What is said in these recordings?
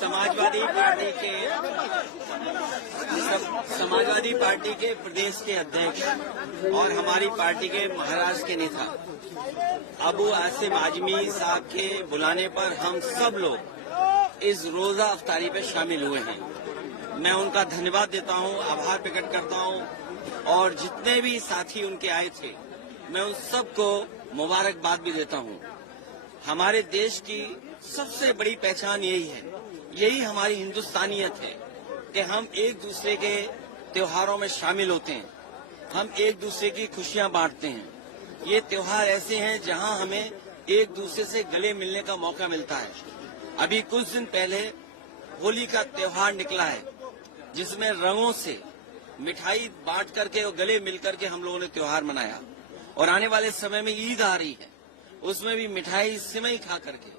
Samajwadi party के प्रदेश के अध्यक्ष और हमारी पार्टी के महाराष्ट्र के नेता अबू आसिम आजमी साहब के बुलाने पर हम सब लोग इस रोजा अफ्तारी पे शामिल हुए हैं। मैं उनका धन्यवाद देता हूं, आभार प्रकट करता हूं और जितने भी साथी उनके आए थे मैं उन सबको मुबारकबाद भी देता हूं। हमारे देश की सबसे बड़ी पहचान यही है, यही हमारी हिंदुस्तानियत है कि हम एक दूसरे के त्योहारों में शामिल होते हैं, हम एक दूसरे की खुशियां बांटते हैं। ये त्योहार ऐसे हैं जहां हमें एक दूसरे से गले मिलने का मौका मिलता है। अभी कुछ दिन पहले होली का त्योहार निकला है जिसमें रंगों से मिठाई बांट करके और गले मिल करके हम लोगों ने त्योहार मनाया। और आने वाले समय में ईद आ रही है, उसमें भी मिठाई सिवई खा करके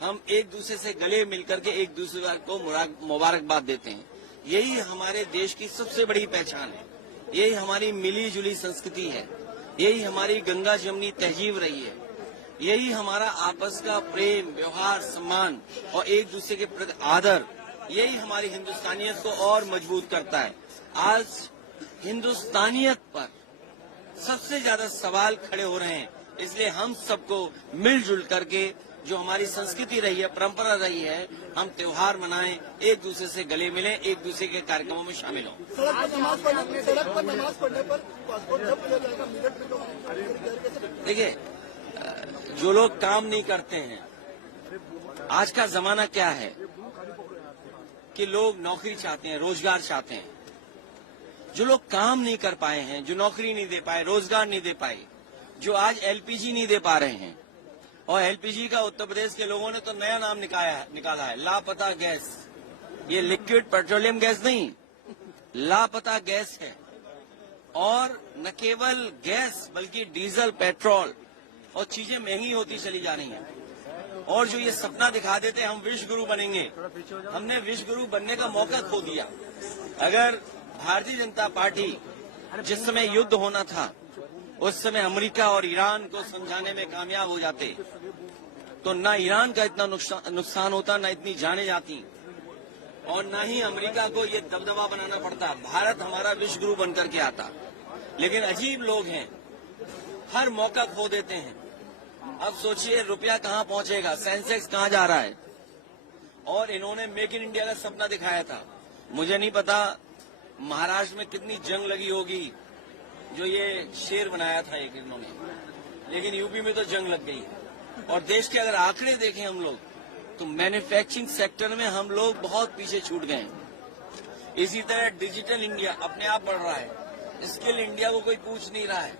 हम एक दूसरे से गले मिलकर के एक दूसरे को मुबारकबाद देते हैं। यही हमारे देश की सबसे बड़ी पहचान है, यही हमारी मिली जुली संस्कृति है, यही हमारी गंगा जमुनी तहजीब रही है, यही हमारा आपस का प्रेम, व्यवहार, सम्मान और एक दूसरे के प्रति आदर, यही हमारी हिंदुस्तानियत को और मजबूत करता है। आज हिंदुस्तानियत पर सबसे ज्यादा सवाल खड़े हो रहे हैं, इसलिए हम सबको मिलजुल करके जो हमारी संस्कृति रही है, परंपरा रही है, हम त्योहार मनाएं, एक दूसरे से गले मिलें, एक दूसरे के कार्यक्रमों में शामिल हों। देखिए, जो लोग काम नहीं करते हैं, आज का जमाना क्या है कि लोग नौकरी चाहते हैं, रोजगार चाहते हैं। जो लोग काम नहीं कर पाए हैं, जो नौकरी नहीं दे पाए, रोजगार नहीं दे पाए, जो आज एलपीजी नहीं दे पा रहे हैं, और एलपीजी का उत्तर प्रदेश के लोगों ने तो नया नाम निकाला है, लापता गैस। ये लिक्विड पेट्रोलियम गैस नहीं, लापता गैस है। और न केवल गैस बल्कि डीजल, पेट्रोल और चीजें महंगी होती चली जा रही हैं। और जो ये सपना दिखा देते हम विश्व गुरु बनेंगे, हमने विश्व गुरु बनने का मौका खो दिया। अगर भारतीय जनता पार्टी जिस समय युद्ध होना था उस समय अमेरिका और ईरान को समझाने में कामयाब हो जाते तो ना ईरान का इतना नुकसान होता, ना इतनी जाने जाती, और ना ही अमेरिका को ये दबदबा बनाना पड़ता, भारत हमारा विश्व गुरु बनकर के आता। लेकिन अजीब लोग हैं, हर मौका खो देते हैं। अब सोचिए रुपया कहाँ पहुंचेगा, सेंसेक्स कहाँ जा रहा है। और इन्होंने मेक इन इंडिया का सपना दिखाया था। मुझे नहीं पता महाराष्ट्र में कितनी जंग लगी होगी जो ये शेर बनाया था एक इन्होंने, लेकिन यूपी में तो जंग लग गई। और देश के अगर आंकड़े देखें हम लोग तो मैन्युफैक्चरिंग सेक्टर में हम लोग बहुत पीछे छूट गए हैं। इसी तरह डिजिटल इंडिया अपने आप बढ़ रहा है, स्किल इंडिया को कोई पूछ नहीं रहा है।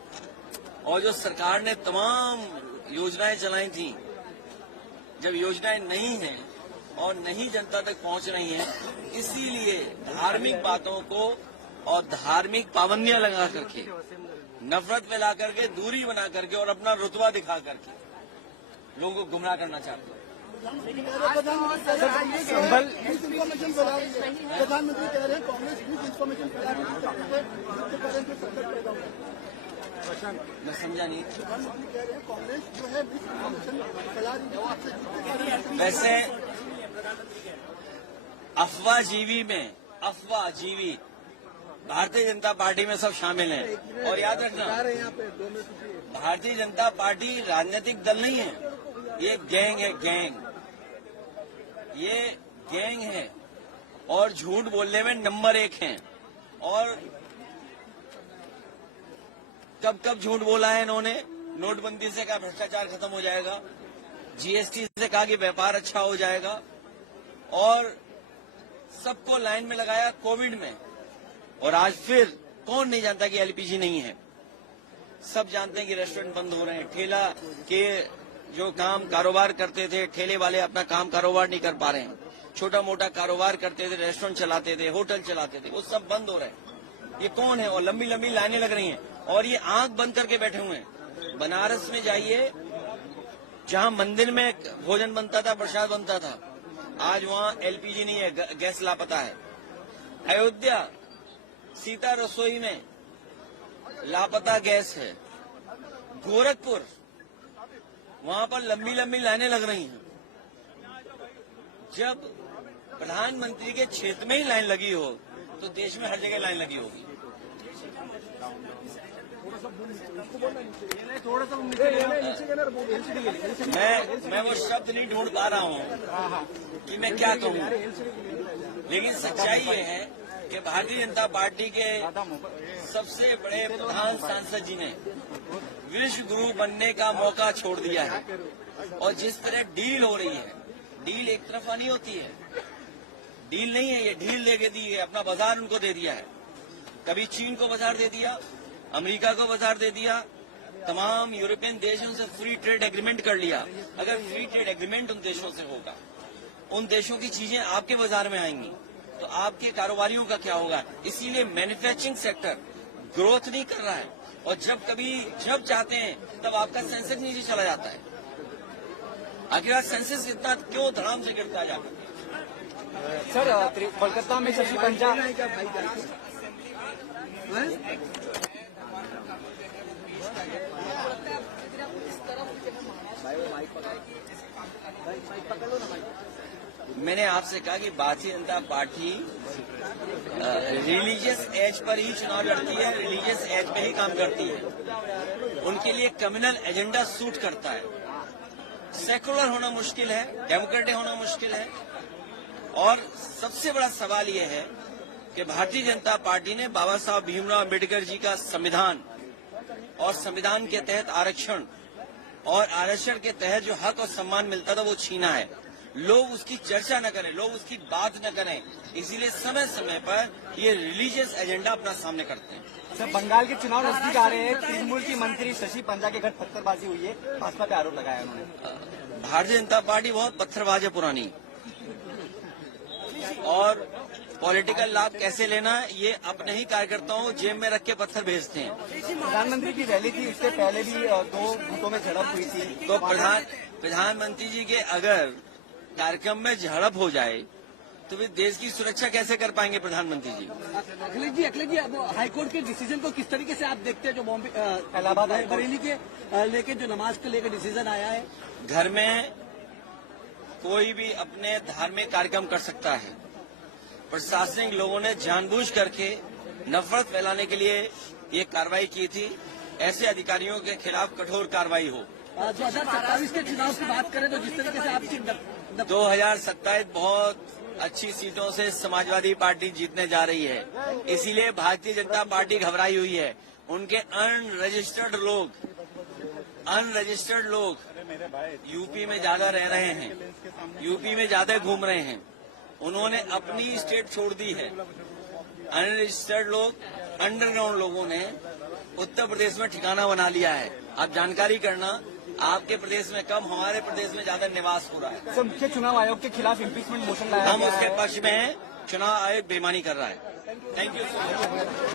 और जो सरकार ने तमाम योजनाएं चलाई थी, जब योजनाएं नहीं हैं और नहीं जनता तक पहुंच रही हैं, इसीलिए धार्मिक बातों को और धार्मिक पाबंदियां लगा करके, नफरत फैला करके, दूरी बना करके और अपना रुतबा दिखा करके लोगों को गुमराह करना चाहते हैं। प्रधानमंत्री कह रहे हैं कांग्रेस इन्फॉर्मेशन मैं समझा नहीं। प्रधानमंत्री कह रहे हैं कांग्रेस जो है वैसे अफवाहजीवी में अफवाहजीवी भारतीय जनता पार्टी में सब शामिल हैं। और याद रखना, भारतीय जनता पार्टी राजनीतिक दल नहीं है, ये गैंग है, गैंग। ये गैंग है और झूठ बोलने में नंबर 1 है। और कब कब झूठ बोला है इन्होंने। नोटबंदी से कहा भ्रष्टाचार खत्म हो जाएगा, जीएसटी से कहा कि व्यापार अच्छा हो जाएगा, और सबको लाइन में लगाया कोविड में। और आज फिर कौन नहीं जानता कि एलपीजी नहीं है। सब जानते हैं कि रेस्टोरेंट बंद हो रहे हैं, ठेला के जो काम कारोबार करते थे, ठेले वाले अपना काम कारोबार नहीं कर पा रहे हैं। छोटा मोटा कारोबार करते थे, रेस्टोरेंट चलाते थे, होटल चलाते थे, वो सब बंद हो रहे हैं। ये कौन है? और लंबी लंबी लाइनें लग रही हैं और ये आंख बंद करके बैठे हुए हैं। बनारस में जाइए, जहां मंदिर में भोजन बनता था, प्रसाद बनता था, आज वहां एलपीजी नहीं है, गैस लापता है। अयोध्या सीता रसोई में लापता गैस है। गोरखपुर, वहां पर लंबी लंबी लाइनें लग रही हैं। जब प्रधानमंत्री के क्षेत्र में ही लाइन लगी हो तो देश में हर जगह लाइन लगी होगी। मैं वो शब्द नहीं ढूंढ पा रहा हूँ कि मैं क्या कहूँ, लेकिन सच्चाई ये है कि भारतीय जनता पार्टी के सबसे बड़े प्रधान सांसद जी ने विश्व गुरु बनने का मौका छोड़ दिया है। और जिस तरह डील हो रही है, डील एक तरफा नहीं होती है, डील नहीं है ये, ढील लेके दी है, अपना बाजार उनको दे दिया है। कभी चीन को बाजार दे दिया, अमेरिका को बाजार दे दिया, तमाम यूरोपियन देशों से फ्री ट्रेड एग्रीमेंट कर लिया। अगर फ्री ट्रेड एग्रीमेंट उन देशों से होगा, उन देशों की चीजें आपके बाजार में आएंगी तो आपके कारोबारियों का क्या होगा। इसीलिए मैन्युफैक्चरिंग सेक्टर ग्रोथ नहीं कर रहा है और जब चाहते हैं तब आपका सेंसेक्स नीचे चला जाता है। आखिर सेंसेक्स इतना क्यों धड़ाम से गिरता जाता है? सर, कोलकाता में शशि पंजा मैंने आपसे कहा कि Bharatiya Janata party religious as per ही चुनाव लड़ती है, रिलीजियस एज पे ही काम करती है। उनके लिए कम्युनल एजेंडा सूट करता है। सेकुलर होना मुश्किल है, डेमोक्रेटिक होना मुश्किल है। और सबसे बड़ा सवाल यह है कि भारतीय जनता पार्टी ने बाबा साहब भीमराव अम्बेडकर जी का संविधान और संविधान के तहत आरक्षण और आरक्षण के तहत जो हक और सम्मान मिलता था वो छीना है। लोग उसकी चर्चा न करें, लोग उसकी बात न करें, इसीलिए समय समय पर ये रिलीजियस एजेंडा अपना सामने करते हैं। सर, बंगाल के चुनाव नजदीक आ रहे हैं, तृणमूल की मंत्री शशि पंजा के घर पत्थरबाजी हुई है, भाजपा पे आरोप लगाया उन्होंने। भारतीय जनता पार्टी बहुत पत्थरबाज है पुरानी, और पॉलिटिकल लाभ कैसे लेना ये अपने ही कार्यकर्ताओं जेब में रख के पत्थर भेजते हैं। प्रधानमंत्री की रैली थी, उससे पहले भी 2 गुटों में झड़प हुई थी। तो प्रधानमंत्री जी के अगर कार्यक्रम में झड़प हो जाए तो फिर देश की सुरक्षा कैसे कर पाएंगे प्रधानमंत्री जी? अखिलेश जी, अब हाईकोर्ट के डिसीजन को किस तरीके से आप देखते हैं, जो बॉम्बे इलाहाबाद बरेली के लेके जो नमाज को लेकर डिसीजन आया है? घर में कोई भी अपने धार्मिक कार्यक्रम कर सकता है। प्रशासनिक लोगों ने जानबूझ करके नफरत फैलाने के लिए ये कार्रवाई की थी। ऐसे अधिकारियों के खिलाफ कठोर कार्रवाई हो। 2027 के चुनाव की बात करें तो जिस तरीके से आपकी 2027 बहुत अच्छी सीटों से समाजवादी पार्टी जीतने जा रही है, इसीलिए भारतीय जनता पार्टी घबराई हुई है। उनके अनरजिस्टर्ड लोग यूपी में ज्यादा रह रहे हैं, यूपी में ज्यादा घूम रहे हैं। उन्होंने अपनी स्टेट छोड़ दी है। अनरजिस्टर्ड लोग, अंडरग्राउंड लोगों ने उत्तर प्रदेश में ठिकाना बना लिया है। आप जानकारी करना, आपके प्रदेश में कम, हमारे प्रदेश में ज्यादा निवास हो रहा है। सर, मुख्य चुनाव आयोग के खिलाफ इम्पीचमेंट मोशन लाया हम गया उसके है। पक्ष में हैं। चुनाव आयोग बेईमानी कर रहा है। Thank you.